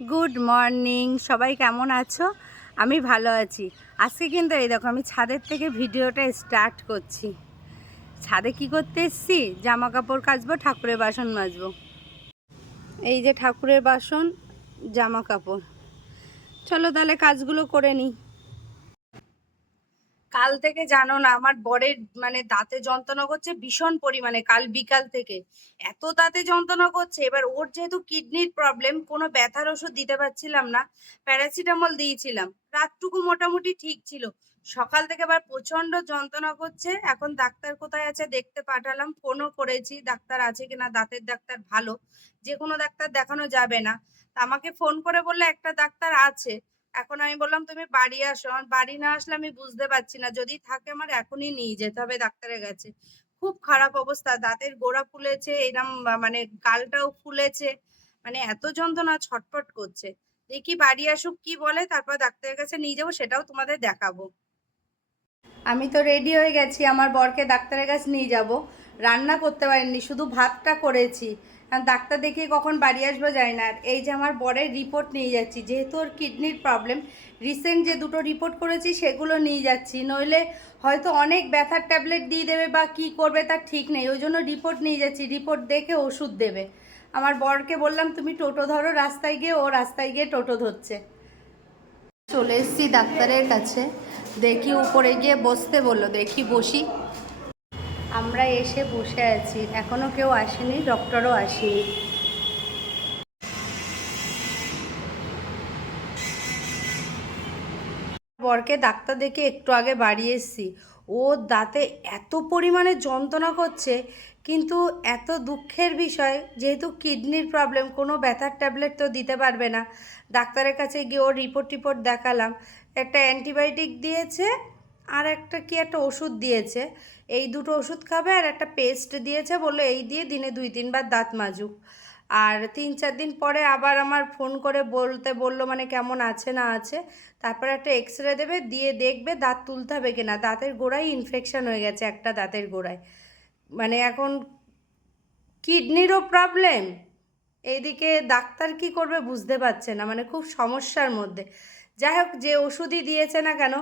Good morning সবাই কেমন আছো? আমি ভালো আছি। আজকে কিন্তু এই দেখো, আমি ছাদের থেকে ভিডিওটা স্টার্ট করছি। ছাদে কি করতে এসছি? জামা কাপড় কাচবো, ঠাকুরের বাসন মাজবো। এই যে ঠাকুরের বাসন জামা কাপড় চলো তাহলে কাজগুলো করে নিই। কাল থেকে জানো না, আমার বরের মানে দাঁতে যন্ত্রণা করছে ভীষণ পরিমাণে কাল বিকাল থেকে। এত দাঁতে যন্ত্রণা করছে, এবার ওর যেহেতু কিডনির প্রবলেম কোনো ব্যথার ওষুধ দিতে পারছিলাম না প্যারাসিটামল দিয়েছিলাম। রাতটুকু মোটামুটি ঠিক ছিল। সকাল থেকে আবার প্রচণ্ড যন্ত্রণা করছে, এখন ডাক্তার কোথায় আছে দেখতে পাঠালাম ফোনও করেছি, ডাক্তার আছে কিনা, দাঁতের ডাক্তার ভালো যে কোনো ডাক্তার দেখানো যাবে না। আমাকে ফোন করে বললে একটা ডাক্তার আছে এখন আমি বললাম, তুমি বাড়ি আসো। বাড়ি না আসলে আমি বুঝতে পারছি না। যদি থাকে আমার এখনই নিয়ে যেতে হবে ডাক্তারের কাছে। খুব খারাপ অবস্থা। দাঁতের গোড়া ফুলেছে, এরম মানে গালটাও ফুলেছে। মানে এত যন্ত্রণা ছটফট করছে। দেখি বাড়ি আসুক, কি বলে, তারপর ডাক্তারের কাছে নিয়ে যাব, সেটাও তোমাদের দেখাবো। আমি তো রেডি হয়ে গেছি। আমার বরকে ডাক্তারের কাছে নিয়ে যাব। রান্না করতে পারিনি, শুধু ভাতটা করেছি। ডাক্তার দেখিয়ে কখন বাড়ি আসব জানি না। আর এই যে আমার বরের রিপোর্ট নিয়ে যাচ্ছি, যেহেতু ওর কিডনির প্রবলেম রিসেন্ট যে দুটো রিপোর্ট করেছি সেগুলো নিয়ে যাচ্ছি। নইলে হয়তো অনেক ব্যথার ট্যাবলেট দিয়ে দেবে বা কি করবে তার ঠিক নেই, ওই জন্য রিপোর্ট নিয়ে যাচ্ছি। রিপোর্ট দেখে ওষুধ দেবে। আমার বরকে বললাম, তুমি টোটো ধরো, রাস্তায় গিয়ে ও রাস্তায় গিয়ে টোটো ধরছে। চলে এসেছি ডাক্তারের কাছে। দেখি উপরে গিয়ে বসতে বলল, দেখি বসি। আমরা এসে বসে আছি। এখনও কেউ আসেনি ডক্টরও আসেনি। বরকে ডাক্তার দেখে একটু আগে বাড়ি এসেছি। ও দাঁতে এত পরিমাণে যন্ত্রণা করছে, কিন্তু এত দুঃখের বিষয়, যেহেতু কিডনির প্রবলেম কোনো ব্যথার ট্যাবলেট তো দিতে পারবে না। ডাক্তারের কাছে গিয়ে ওর রিপোর্ট টিপোর্ট দেখালাম। একটা অ্যান্টিবায়োটিক দিয়েছে আর একটা কি একটা ওষুধ দিয়েছে। এই দুটো ওষুধ খাবে আর একটা পেস্ট দিয়েছে বলল এই দিয়ে দিনে দুই তিনবার দাঁত মাজুক। আর তিন চার দিন পরে আবার আমার ফোন করে বলতে বলল মানে কেমন আছে না আছে। তারপর একটা এক্স রে দেবে, দিয়ে দেখবে দাঁত তুলতে হবে কিনা। দাঁতের গোড়ায় ইনফেকশান হয়ে গেছে একটা দাঁতের গোড়ায়। মানে এখন কিডনিরও প্রবলেম এইদিকে ডাক্তার কি করবে বুঝতে পারছে না মানে খুব সমস্যার মধ্যে। যাই হোক, যে ওষুধই দিয়েছে না কেন,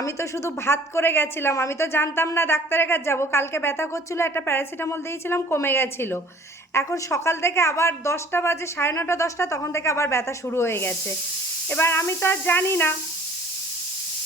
আমি তো শুধু ভাত করে গেছিলাম, আমি তো জানতাম না ডাক্তারের কাছে যাব। কালকে ব্যথা করছিল, একটা প্যারাসিটামল দিয়েছিলাম, কমে গেছিল। এখন সকাল থেকে আবার দশটা বাজে, সাড়ে নটা দশটা, তখন থেকে আবার ব্যথা শুরু হয়ে গেছে। এবার আমি তো আর জানি না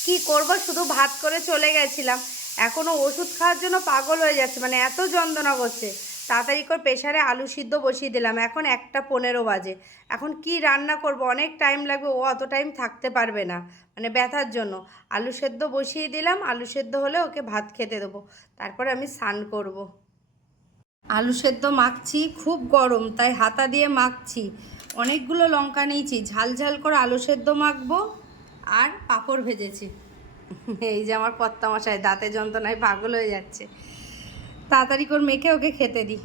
কি করব, শুধু ভাত করে চলে গেছিলাম। এখনও ওষুধ খাওয়ার জন্য পাগল হয়ে যাচ্ছে মানে এত যন্ত্রণা করছে। তাড়াতাড়ি করে প্রেশারে আলু সিদ্ধ বসিয়ে দিলাম। এখন একটা পনেরো বাজে। এখন কি রান্না করব? অনেক টাইম লাগবে, ও অত টাইম থাকতে পারবে না মানে ব্যথার জন্য। আলু সেদ্ধ বসিয়ে দিলাম, আলু সেদ্ধ হলে ওকে ভাত খেতে দেবো। তারপরে আমি স্নান করব। আলু সেদ্ধ মাখছি, খুব গরম, তাই হাতা দিয়ে মাখছি। অনেকগুলো লঙ্কা নিয়েছি, ঝাল ঝাল করে আলু সেদ্ধ মাখবো আর পাঁপড় ভেজেছি। এই যে আমার কর্তা মশাই দাঁতে যন্ত্রণায় পাগল হয়ে যাচ্ছে। তাড়াতাড়ি করে মেখে ওকে খেতে দিই।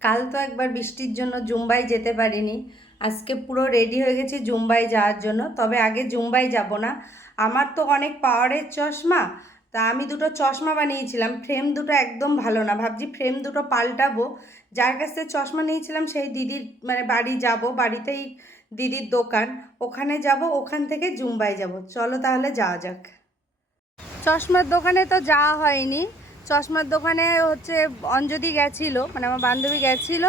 কাল তো একবার বৃষ্টির জন্য জুম্বাই যেতে পারিনি। আজকে পুরো রেডি হয়ে গেছে জুম্বাই যাওয়ার জন্য। তবে আগে জুম্বাই যাব না। আমার তো অনেক পাওয়ারের চশমা। তা আমি দুটো চশমা বানিয়েছিলাম। ফ্রেম দুটো একদম ভালো না। ভাবছি ফ্রেম দুটো পাল্টাবো। যার কাছ থেকে চশমা নিয়েছিলাম, সেই দিদির মানে বাড়ি যাব। বাড়িতেই দিদির দোকান। ওখানে যাব, ওখান থেকে জুম্বাই যাব। চলো তাহলে যাওয়া যাক। চশমার দোকানে তো যাওয়া হয়নি। চশমার দোকানে হচ্ছে অঞ্জলি গেছিল মানে আমার বান্ধবী গেছিল,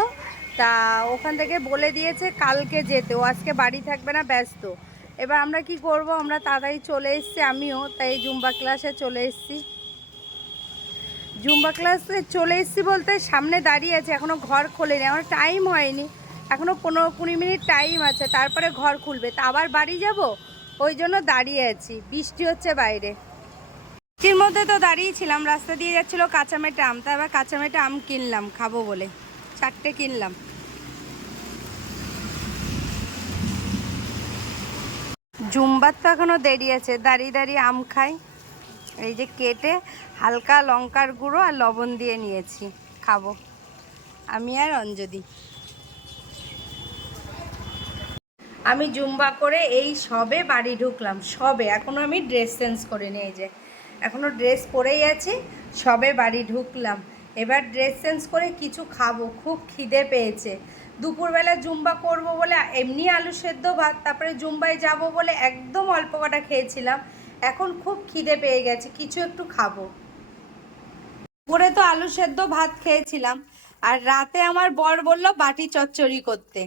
তা ওখান থেকে বলে দিয়েছে কালকে যেতে, ও আজকে বাড়ি থাকবে না, ব্যস্ত। এবার আমরা কি করব, আমরা তাড়াতাড়ি চলে এসেছি, আমিও তাই জুম্বা ক্লাসে চলে এসেছি। জুম্বা ক্লাসে চলে এসেছি বলতে সামনে দাঁড়িয়ে আছে এখনও ঘর খোলেনি, আমার টাইম হয়নি এখনও পনেরো কুড়ি মিনিট টাইম আছে, তারপরে ঘর খুলবে, তা আবার বাড়ি যাব? ওই জন্য দাঁড়িয়ে আছি, বৃষ্টি হচ্ছে বাইরে। বৃষ্টির মধ্যে তো দাঁড়িয়েছিলাম রাস্তা দিয়ে যাচ্ছিল কাঁচামেটে আম তা এবার কাঁচামেটে আম কিনলাম, খাব বলে। চারটে কিনলাম। জুম্বার তো এখনও দেরি আছে, দাঁড়িয়ে দাঁড়িয়ে আম খাই। এই যে কেটে হালকা লঙ্কার গুঁড়ো আর লবণ দিয়ে নিয়েছি, খাব। আমি আর অঞ্জলি। আমি জুম্বা করে এই সবে বাড়ি ঢুকলাম, সবে। এখনও আমি ড্রেস চেঞ্জ করে নিয়ে যে এখনও ড্রেস পরেই আছি, সবে বাড়ি ঢুকলাম। এবার ড্রেস চেঞ্জ করে কিছু খাব, খুব খিদে পেয়েছে। দুপুরবেলা জুম্বা করব বলে এমনি আলু সেদ্ধ ভাত, তারপরে জুম্বায় যাব বলে একদম অল্প কটা খেয়েছিলাম। এখন খুব খিদে পেয়ে গেছে, কিছু একটু খাব। দুপুরে তো আলু সেদ্ধ ভাত খেয়েছিলাম, আর রাতে আমার বর বলল বাটি চচ্চড়ি করতে।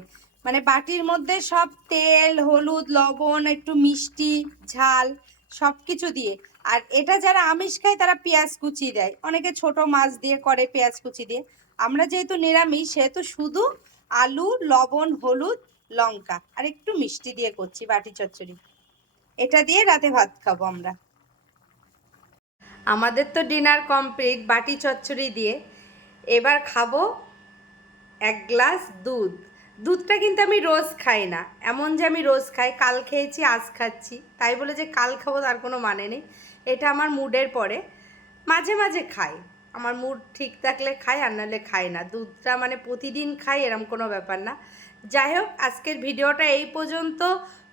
মানে বাটির মধ্যে সব তেল, হলুদ, লবণ, একটু মিষ্টি, ঝাল সব কিছু দিয়ে। আর এটা যারা আমিষ খায়, তারা পেঁয়াজ কুচি দেয়। অনেকে ছোট মাছ দিয়ে করে পেঁয়াজ কুচি দিয়ে। আমরা যেহেতু নিরামিষ, সেহেতু শুধু আলু, লবণ, হলুদ, লঙ্কা আর একটু মিষ্টি দিয়ে করছি, বাটি চচ্চড়ি। এটা দিয়ে রাতে ভাত খাব আমরা। আমাদের তো ডিনার কমপ্লিট, বাটি চচ্চড়ি দিয়ে। এবার খাব এক গ্লাস দুধ। দুধটা কিন্তু আমি রোজ খাই না। এমন যে আমি রোজ খাই, কাল খেয়েছি, আজ খাচ্ছি। তাই বলে যে কাল খাব তার কোনো মানে নেই। এটা আমার মুডের পরে মাঝে মাঝে খাই। আমার মুড ঠিক থাকলে খাই, আর নাহলে খাই না। দুধটা মানে প্রতিদিন খাই, এরম কোনো ব্যাপার না। যাই হোক, আজকের ভিডিওটা এই পর্যন্ত।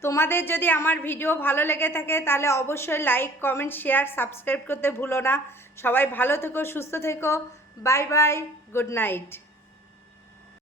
তোমাদের যদি আমার ভিডিও ভালো লেগে থাকে, তাহলে অবশ্যই লাইক, কমেন্ট, শেয়ার, সাবস্ক্রাইব করতে ভুলো না। সবাই ভালো থেকো, সুস্থ থেকো। Bye bye, good night.